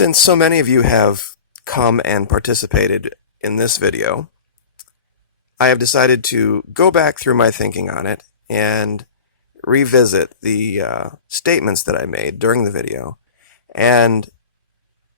Since so many of you have come and participated in this video, I have decided to go back through my thinking on it and revisit the statements that I made during the video and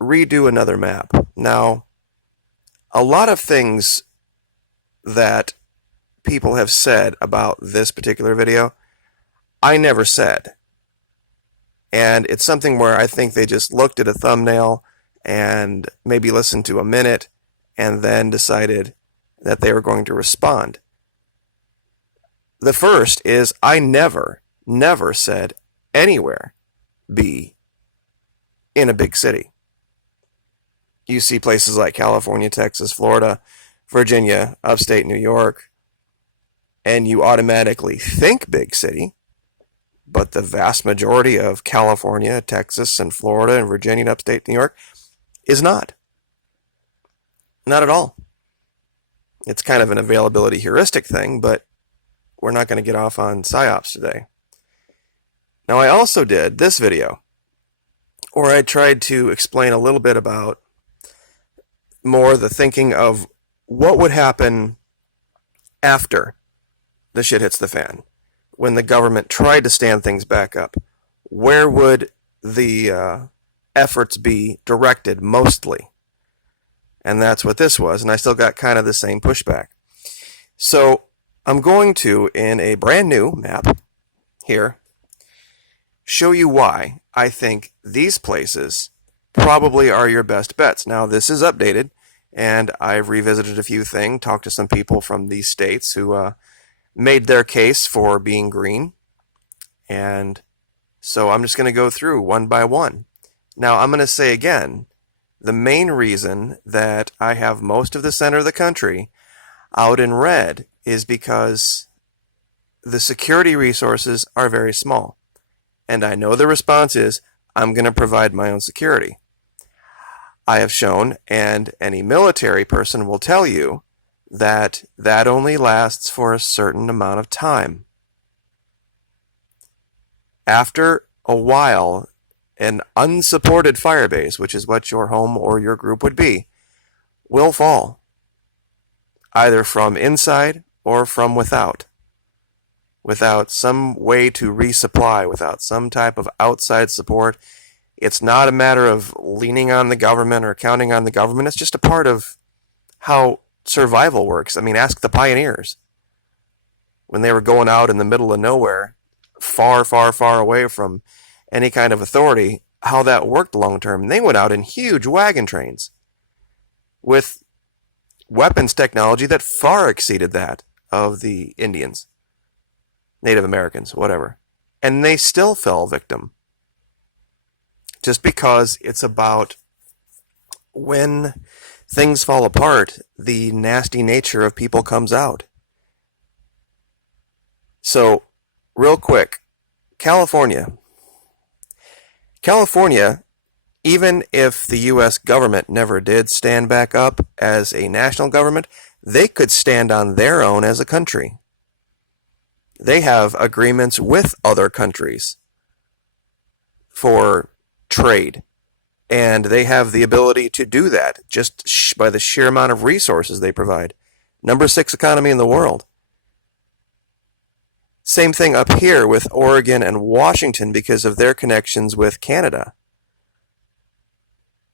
redo another map. Now, a lot of things that people have said about this particular video, I never said. And it's something where I think they just looked at a thumbnail and maybe listened to a minute and then decided that they were going to respond. The first is I never said anywhere be in a big city. You see places like California, Texas, Florida, Virginia, upstate New York, and you automatically think big city. But the vast majority of California, Texas, and Florida, and Virginia, and upstate New York is not. Not at all. It's kind of an availability heuristic thing, but we're not going to get off on psyops today. Now, I also did this video where I tried to explain a little bit about more the thinking of what would happen after the shit hits the fan. When the government tried to stand things back up, where would the efforts be directed mostly? And that's what this was, and I still got kind of the same pushback. So I'm going to, in a brand new map here, show you why I think these places probably are your best bets. Now, this is updated, and I've revisited a few things, talked to some people from these states who made their case for being green. And so I'm just going to go through one by one. Now, I'm going to say again, the main reason that I have most of the center of the country out in red is because the security resources are very small. And I know the response is, I'm going to provide my own security. I have shown, and any military person will tell you, that only lasts for a certain amount of time. After a while, an unsupported firebase, which is what your home or your group would be, will fall, either from inside or from without some way to resupply, without some type of outside support. It's not a matter of leaning on the government or counting on the government. It's just a part of how survival works. I mean, ask the pioneers. When they were going out in the middle of nowhere, far away from any kind of authority, how that worked long term. They went out in huge wagon trains with weapons technology that far exceeded that of the Indians, Native Americans, whatever. And they still fell victim. Just because it's about when things fall apart, the nasty nature of people comes out. So, real quick, California, even if the U.S. government never did stand back up as a national government, they could stand on their own as a country. They have agreements with other countries for trade. And they have the ability to do that just by the sheer amount of resources they provide. Number 6 economy in the world. Same thing up here with Oregon and Washington because of their connections with Canada.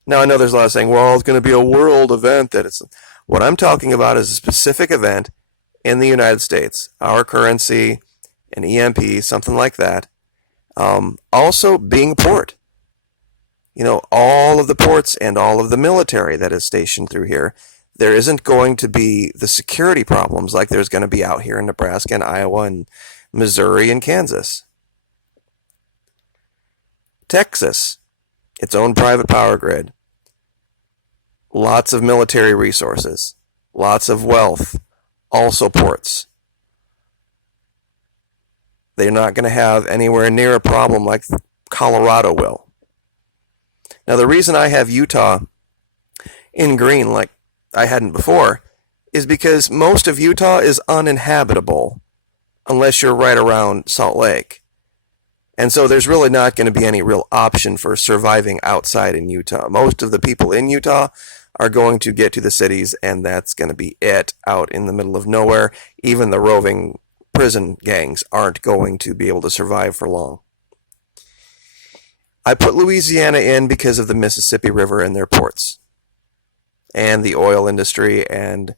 Now, I know there's a lot of saying, well, it's going to be a world event. What I'm talking about is a specific event in the United States. Our currency, an EMP, something like that. Also being a port. You know, all of the ports and all of the military that is stationed through here, there isn't going to be the security problems like there's going to be out here in Nebraska and Iowa and Missouri and Kansas. Texas, its own private power grid. Lots of military resources. Lots of wealth. Also ports. They're not going to have anywhere near a problem like Colorado will. Now, the reason I have Utah in green like I hadn't before is because most of Utah is uninhabitable unless you're right around Salt Lake. And so there's really not going to be any real option for surviving outside in Utah. Most of the people in Utah are going to get to the cities, and that's going to be it out in the middle of nowhere. Even the roving prison gangs aren't going to be able to survive for long. I put Louisiana in because of the Mississippi River and their ports and the oil industry, and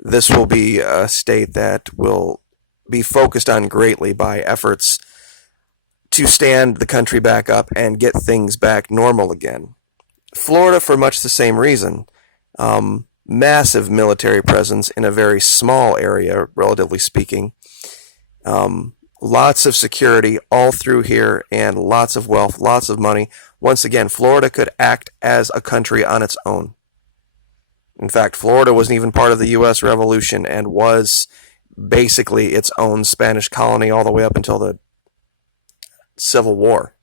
this will be a state that will be focused on greatly by efforts to stand the country back up and get things back normal again. Florida, for much the same reason. Massive military presence in a very small area, relatively speaking. Lots of security all through here, and lots of wealth, lots of money. Once again, Florida could act as a country on its own. In fact, Florida wasn't even part of the U.S. Revolution and was basically its own Spanish colony all the way up until the Civil War.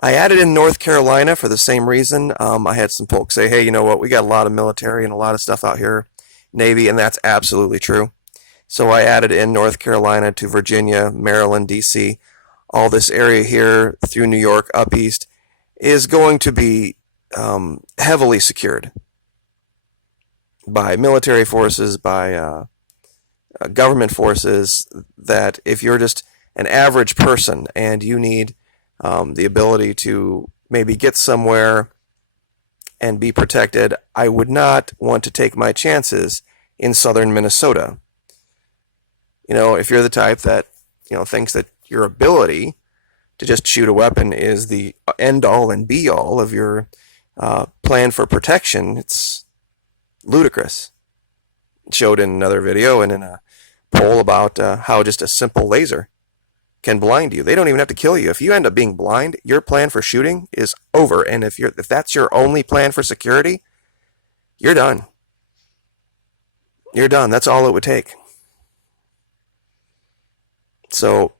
I added in North Carolina for the same reason. I had some folks say, hey, you know what, we got a lot of military and a lot of stuff out here, Navy, and that's absolutely true. So I added in North Carolina to Virginia, Maryland, D.C. All this area here through New York, up east, is going to be heavily secured by military forces, by government forces, that if you're just an average person and you need the ability to maybe get somewhere and be protected, I would not want to take my chances in southern Minnesota. You know, if you're the type that, you know, thinks that your ability to just shoot a weapon is the end all and be all of your plan for protection, it's ludicrous. It showed in another video and in a poll about how just a simple laser can blind you. They don't even have to kill you. If you end up being blind, your plan for shooting is over. And if that's your only plan for security, you're done. You're done. That's all it would take. So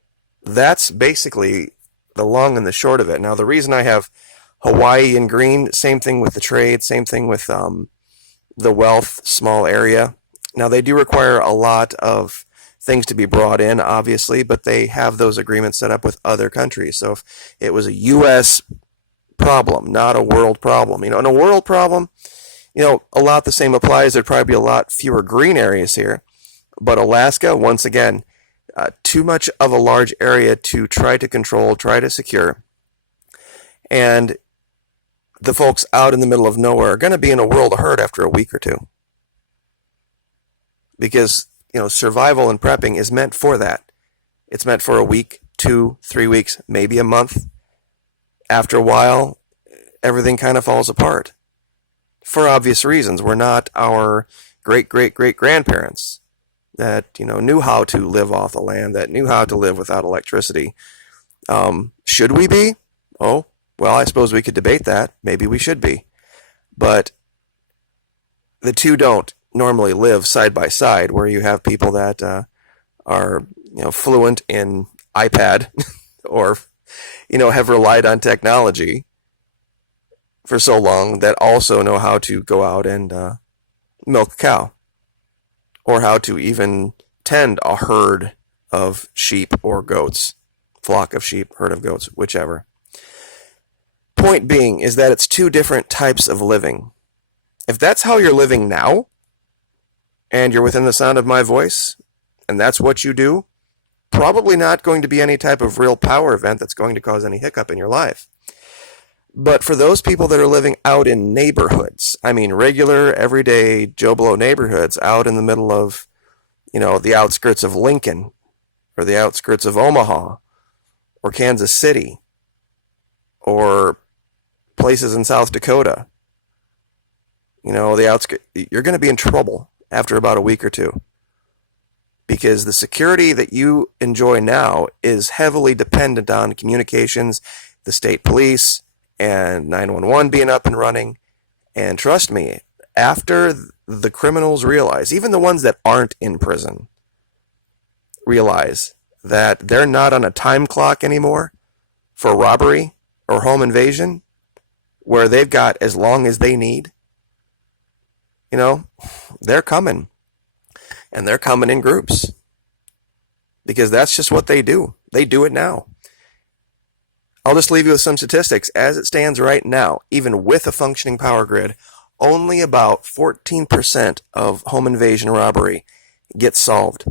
that's basically the long and the short of it. Now, the reason I have Hawaii in green, same thing with the trade, same thing with the wealth, small area. Now, they do require a lot of things to be brought in, obviously, but they have those agreements set up with other countries. So if it was a U.S. problem, not a world problem, you know, and a world problem, you know, a lot the same applies. There'd probably be a lot fewer green areas here. But Alaska, once again, too much of a large area to try to control, try to secure. And the folks out in the middle of nowhere are going to be in a world of hurt after a week or two. Because, you know, survival and prepping is meant for that. It's meant for a week, 2, 3 weeks, maybe a month. After a while, everything kind of falls apart. For obvious reasons. We're not our great-great-great-grandparents that, you know, knew how to live off the land, that knew how to live without electricity. Should we be? Oh, well, I suppose we could debate that. Maybe we should be. But the two don't normally live side by side, where you have people that are, you know, fluent in iPad or, you know, have relied on technology for so long that also know how to go out and milk a cow, or how to even tend a herd of sheep or goats, flock of sheep, herd of goats, whichever. Point being is that it's two different types of living. If that's how you're living now, and you're within the sound of my voice, and that's what you do, probably not going to be any type of real power event that's going to cause any hiccup in your life. But for those people that are living out in neighborhoods, I mean regular, everyday, Joe Blow neighborhoods out in the middle of, you know, the outskirts of Lincoln, or the outskirts of Omaha, or Kansas City, or places in South Dakota, you know, the outskirts, you're going to be in trouble after about a week or two. Because the security that you enjoy now is heavily dependent on communications, the state police, and 911 being up and running. And trust me, after the criminals realize, even the ones that aren't in prison, realize that they're not on a time clock anymore for robbery or home invasion, where they've got as long as they need, you know, they're coming. And they're coming in groups. Because that's just what they do. They do it now. I'll just leave you with some statistics. As it stands right now, even with a functioning power grid, only about 14% of home invasion robbery gets solved.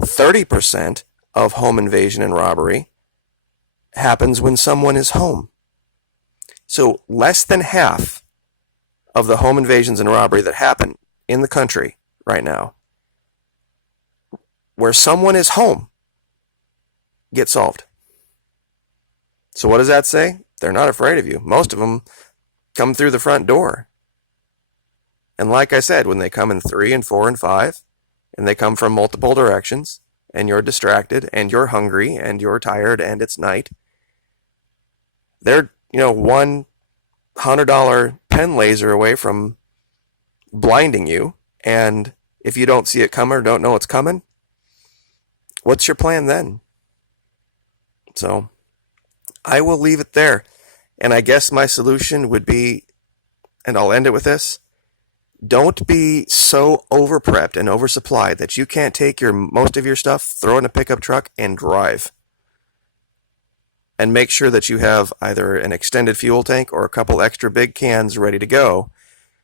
30% of home invasion and robbery happens when someone is home. So less than half of the home invasions and robbery that happen in the country right now, where someone is home, get solved. So what does that say? They're not afraid of you. Most of them come through the front door. And like I said, when they come in 3 and 4 and 5, and they come from multiple directions, and you're distracted, and you're hungry, and you're tired, and it's night, they're, $100 pen laser away from blinding you. And if you don't see it coming or don't know it's coming, what's your plan then? So I will leave it there. And I guess my solution would be, and I'll end it with this, don't be so over-prepped and oversupplied that you can't take most of your stuff, throw it in a pickup truck, and drive. And make sure that you have either an extended fuel tank or a couple extra big cans ready to go.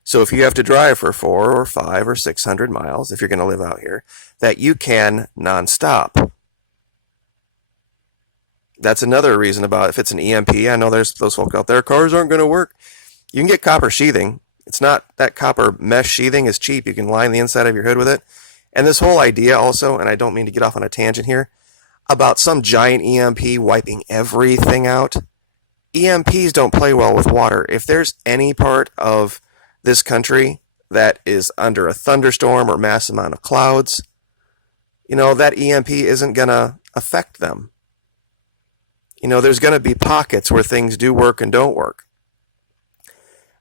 So if you have to drive for 4 or 5 or 600 miles, if you're going to live out here, that you can nonstop. That's another reason about if it's an EMP. I know there's those folk out there, cars aren't going to work. You can get copper sheathing. It's not that copper mesh sheathing is cheap. You can line the inside of your hood with it. And this whole idea also, and I don't mean to get off on a tangent here, about some giant EMP wiping everything out. EMPs don't play well with water. If there's any part of this country that is under a thunderstorm or mass amount of clouds, that EMP isn't going to affect them. There's going to be pockets where things do work and don't work.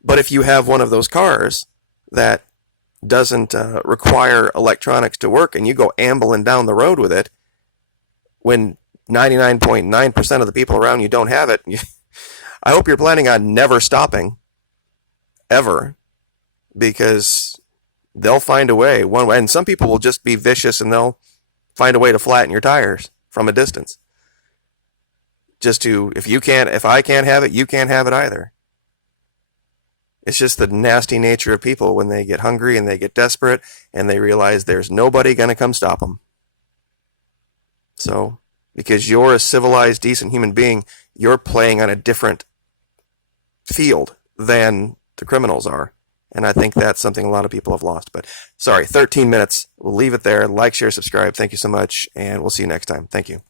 But if you have one of those cars that doesn't require electronics to work and you go ambling down the road with it, when 99.9% of the people around you don't have it, I hope you're planning on never stopping, ever, because they'll find a way, one way. And some people will just be vicious and they'll find a way to flatten your tires from a distance. If I can't have it, you can't have it either. It's just the nasty nature of people when they get hungry and they get desperate and they realize there's nobody going to come stop them. So, because you're a civilized, decent human being, you're playing on a different field than the criminals are. And I think that's something a lot of people have lost. But sorry, 13 minutes. We'll leave it there. Like, share, subscribe. Thank you so much. And we'll see you next time. Thank you.